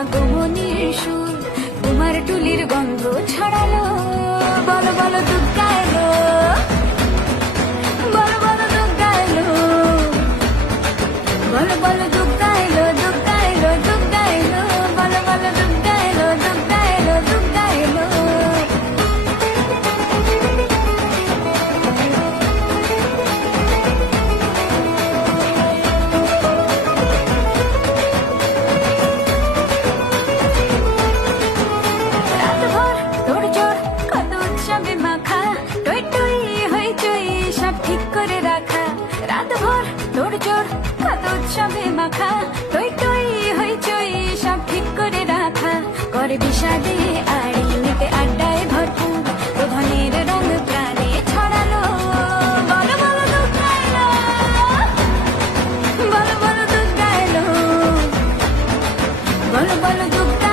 আগমনের সুর তোমার টুলির গন্ধ ছড়ালো। বলো বলো দুগ্গা এলো, বলো বলো দুগ্গা এলো, বলো বলো দুগ্গা এলো, দুগ্গা এলো, দুগ্গা এলো, বলো বলো দুগ্গা এলো, দুগ্গা এলো, দুগ্গা এলো। রাতভর তোড়জোড় কত উৎসবে মাখা, টই টই হইচই সব ঠিক করে রাখা। রাতভর তোড়জোড় কত উৎসবে মাখা, টই টই হইচই সব ঠিক করে রাখা। করে বিষাদে আড়ি মেতে আড্ডায় ভরপুর, প্রধানের রং প্রাণে ছড়ালো। বলো বলো দুগ্গা এলো, বলো বলো দুগ্গা এলো, বলো বলো দুগ্গা